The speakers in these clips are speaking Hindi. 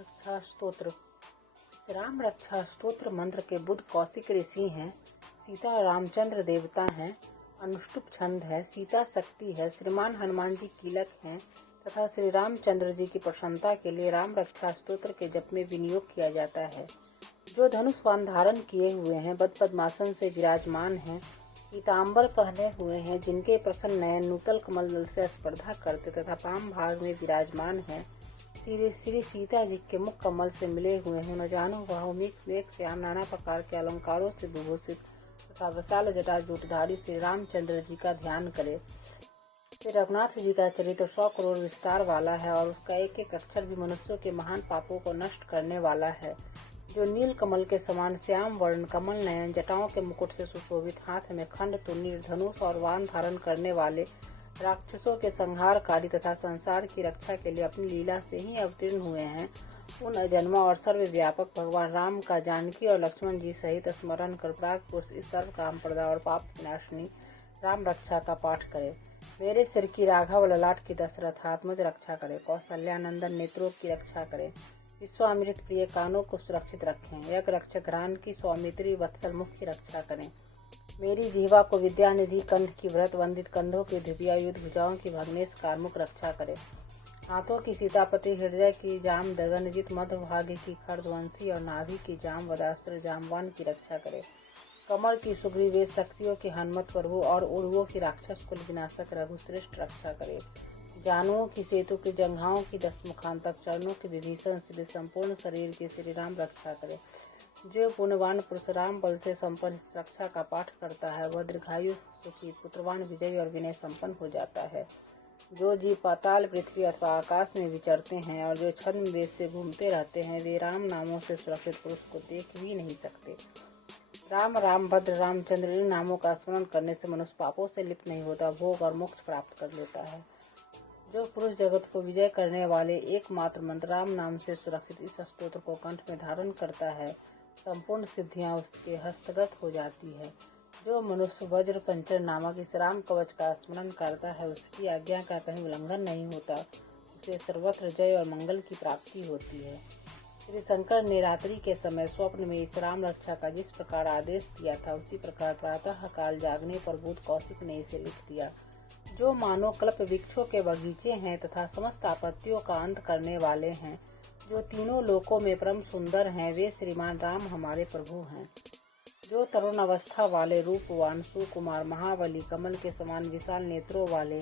रक्षा स्तोत्र। राम रक्षा स्तोत्र मंत्र के बुद्ध कौशिक ऋषि हैं। सीता और रामचंद्र देवता हैं। अनुष्टुप छंद है। सीता शक्ति है। श्रीमान हनुमान जी कीलक हैं तथा श्री रामचंद्र जी की प्रसन्नता के लिए राम रक्षा स्तोत्र के जप में विनियोग किया जाता है। जो धनुष बाण धारण किए हुए हैं, बद पद्मासन से विराजमान हैं, पीताम्बर पहने हुए हैं, जिनके प्रसन्न नयन नूतल कमल दल से स्पर्धा करते तथा पाम भाग में विराजमान हैं, श्री सीता जी के मुख कमल से मिले हुए हैं, न जानो बाहु मेघ श्याम नाना प्रकार के अलंकारों से विभूषित तथा विशाल जटा जूटधारी श्री रामचंद्र जी का ध्यान करें। श्री रघुनाथ जी का चरित्र 100 करोड़ विस्तार वाला है और उसका एक एक अक्षर भी मनुष्यों के महान पापों को नष्ट करने वाला है। जो नील कमल के समान श्याम वर्ण, कमल नयन, जटाओं के मुकुट से सुशोभित, हाथ में खंड तुनीर, धनुष और वाण धारण करने वाले, राक्षसों के संहारकारी तथा संसार की रक्षा के लिए अपनी लीला से ही अवतीर्ण हुए हैं, उन अजन्मा और सर्वव्यापक भगवान राम का जानकी और लक्ष्मण जी सहित स्मरण कर प्राग पुरुष इस सर्व काम प्रदा और पाप विनाशिनी राम रक्षा का पाठ करे। मेरे सिर की राघव, ललाट की दशरथ, आत्मज रक्षा करे। कौशल्यानंदन नेत्रों की रक्षा करे। विश्वामित्र प्रिय कानों को सुरक्षित रखें। यज्ञ रक्षक रान की सौमित्री वत्सल मुख की रक्षा करें। मेरी जीवा को विद्यानिधि कंठ की व्रत वंदित, कंधों की धिपिया युद्ध, भुजाओं की भग्नेश कारमुख रक्षा करे। हाथों की सीतापति, हृदय की जाम दगनजित, मध्य भाग्य की खर्दवंशी और नाभि की जाम वदास्त्र जामवान की रक्षा करे। कमर की सुग्रीवेश, शक्तियों की हनुमत प्रभु और उर्वों की राक्षस कुल विनाशक रघुश्रेष्ठ रक्षा करे। जानुओं की सेतु की, जंघाओं की 10 मुखांतक, चरणों की विभीषण श्री संपूर्ण शरीर की श्री राम रक्षा करे। जो पुण्यवान पुरुष राम बल से संपन्न इस रक्षा का पाठ करता है, वह दीर्घायु, सुखी, पुत्रवान, विजयी और विनय संपन्न हो जाता है। जो जीव पाताल, पृथ्वी अथवा आकाश में विचरते हैं और जो छद्म वेश से घूमते रहते हैं, वे राम नामों से सुरक्षित पुरुष को देख भी नहीं सकते। राम, राम भद्र, रामचंद्र इन नामों का स्मरण करने से मनुष्य पापों से लिप्त नहीं होता, भोग और मोक्ष प्राप्त कर लेता है। जो पुरुष जगत को विजय करने वाले एकमात्र मंत्र राम नाम से सुरक्षित इस स्तोत्र को कंठ में धारण करता है, संपूर्ण सिद्धियां उसके हस्तगत हो जाती है। जो मनुष्य वज्र पंचर नामक इस राम कवच का स्मरण करता है, उसकी आज्ञा का कहीं उल्लंघन नहीं होता, उसे सर्वत्र जय और मंगल की प्राप्ति होती है। श्री शंकर ने रात्रि के समय स्वप्न में इस राम रक्षा का जिस प्रकार आदेश दिया था, उसी प्रकार प्रातः काल जागने पर बुद्ध कौशिक ने इसे लिख दिया। जो मानो कल्प वृक्षों के बगीचे हैं तथा समस्त आपत्तियों का अंत करने वाले हैं, जो तीनों लोकों में परम सुंदर हैं, वे श्रीमान राम हमारे प्रभु हैं। जो तरुण अवस्था वाले, रूपवान, सुकुमार, महाबली, कमल के समान विशाल नेत्रों वाले,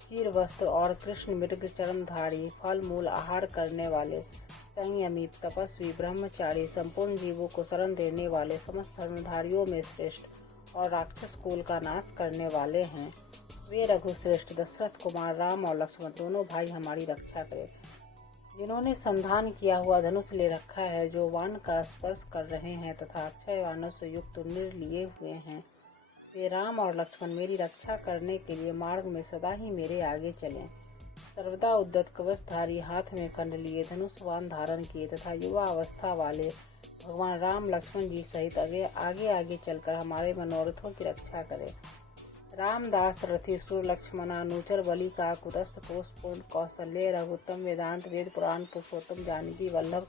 चीर वस्त्र और कृष्ण मृग चरणधारी, फल मूल आहार करने वाले, संयमी, तपस्वी, ब्रह्मचारी, संपूर्ण जीवों को शरण देने वाले, समस्त धर्मधारियों में श्रेष्ठ और राक्षस कुल का नाश करने वाले हैं, वे रघुश्रेष्ठ दशरथ कुमार राम और लक्ष्मण दोनों भाई हमारी रक्षा करें। जिन्होंने संधान किया हुआ धनुष ले रखा है, जो वाण का स्पर्श कर रहे हैं तथा अक्षय वाणों से युक्त तुनीर लिए हुए हैं, वे राम और लक्ष्मण मेरी रक्षा करने के लिए मार्ग में सदा ही मेरे आगे चलें। सर्वदा उद्यत कवचधारी, हाथ में खंड लिए, धनुष वाण धारण किए तथा युवा अवस्था वाले भगवान राम लक्ष्मण जी सहित आगे आगे चलकर हमारे मनोरथों की रक्षा करें। रामदास रथी, सुर लक्ष्मणा, नूचर बलि का, कुतस्थ कोश पूर्ण, कौशल्य, रघुत्तम, वेदांत, वेद पुराण, पुरुषोत्तम, जानकी वल्लभ,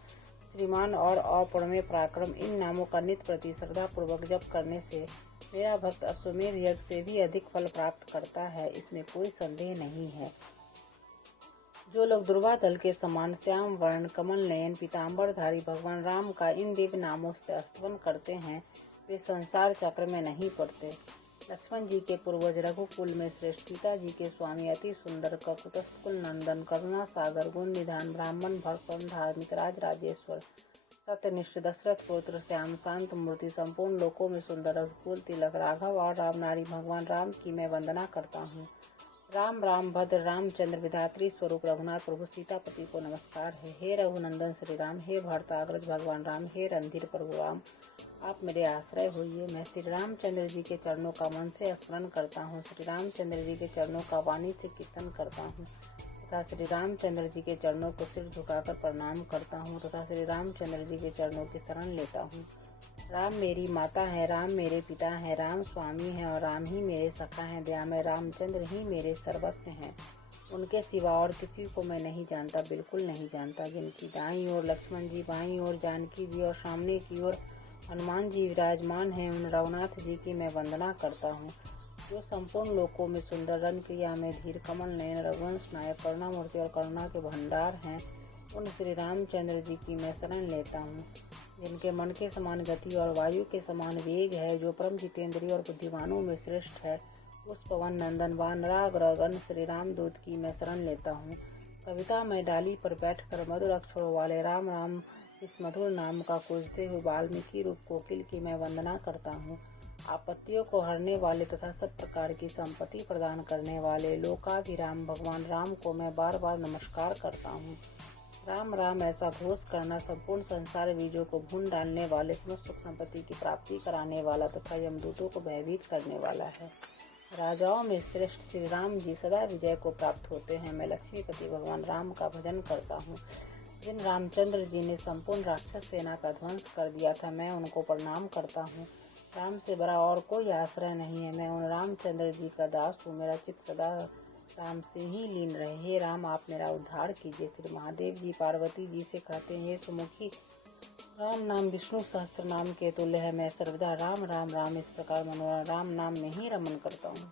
श्रीमान और अपरमेय पराक्रम इन नामों का नित्य प्रति श्रद्धा पूर्वक जप करने से मेरा भक्त अश्वमेध यज्ञ से भी अधिक फल प्राप्त करता है, इसमें कोई संदेह नहीं है। जो लोग दुर्वा दल के समान श्याम वर्ण, कमल नयन, पीताम्बरधारी भगवान राम का इन दिव्य नामों से स्तवन करते हैं, वे संसार चक्र में नहीं पड़ते। लक्ष्मण जी के पूर्वज, रघुकुल में श्रेष्ठ, सीता जी के स्वामी, अति सुंदर, कुतस्थकुल नंदन, करुणा सागर, गुण निधान, ब्राह्मण भक्त, धार्मिक, राज राजेश्वर, सत्यनिष्ठ, दशरथ पुत्र, श्याम शांत मूर्ति, संपूर्ण लोकों में सुंदर, रघुकुल तिलक, राघव और राम नारी भगवान राम की मैं वंदना करता हूँ। राम, राम भद्र, रामचंद्र विधात्री स्वरूप रघुनाथ प्रभु सीतापति को नमस्कार है। हे रघुनंदन श्री राम, हे भरताग्रज भगवान राम, हे रणधीर प्रभु राम, आप मेरे आश्रय होइए। मैं श्री रामचंद्र जी के चरणों का मन से स्मरण करता हूँ, श्री रामचंद्र जी के चरणों का वाणी से कीर्तन करता हूँ तथा श्री रामचंद्र जी के चरणों को सिर झुकाकर प्रणाम करता हूँ तथा श्री रामचंद्र जी के चरणों की शरण लेता हूँ। राम मेरी माता है, राम मेरे पिता हैं, राम स्वामी हैं और राम ही मेरे सखा हैं। दयामय रामचंद्र ही मेरे सर्वस्व हैं। उनके सिवा और किसी को मैं नहीं जानता, बिल्कुल नहीं जानता। जिनकी दाईं ओर लक्ष्मण जी, बाईं ओर जानकी जी और सामने की ओर हनुमान जी विराजमान हैं, उन रघुनाथ जी की मैं वंदना करता हूँ। जो संपूर्ण लोकों में सुंदर, रन क्रिया में धीर, कमल नयन, रघुवंश नायक, करुणामूर्ति और करुणा के भंडार हैं, उन श्री रामचंद्र जी की मैं शरण लेता हूँ। जिनके मन के समान गति और वायु के समान वेग है, जो परम जितेंद्रिय और बुद्धिमानों में श्रेष्ठ है, उस पवन नंदन वानराग्रगण श्री रामदूत की मैं शरण लेता हूँ। कविता में डाली पर बैठकर मधुर अक्षरों वाले राम राम इस मधुर नाम का पूजते हुए वाल्मीकि रूप कोकिल की मैं वंदना करता हूँ। आपत्तियों को हरने वाले तथा सब प्रकार की संपत्ति प्रदान करने वाले लोकाभिराम भगवान राम को मैं बार बार नमस्कार करता हूँ। राम राम ऐसा घोष करना संपूर्ण संसार बीजों को भून डालने वाले, समस्त सुख संपत्ति की प्राप्ति कराने वाला तथा यमदूतों को भयभीत करने वाला है। राजाओं में श्रेष्ठ श्री राम जी सदा विजय को प्राप्त होते हैं। मैं लक्ष्मीपति भगवान राम का भजन करता हूँ। जिन रामचंद्र जी ने संपूर्ण राक्षस सेना का ध्वंस कर दिया था, मैं उनको प्रणाम करता हूँ। राम से बड़ा और कोई आश्रय नहीं है। मैं उन रामचंद्र जी का दास हूँ। मेरा चित्त सदा राम से ही लीन रहे। हे राम, आप मेरा उद्धार कीजिए। श्री महादेव जी पार्वती जी से कहते हैं, हे सुमुखी, राम नाम विष्णु सहस्त्र नाम के तुल्य है। मैं सर्वदा राम राम राम इस प्रकार मनोरम राम नाम में ही रमन करता हूँ।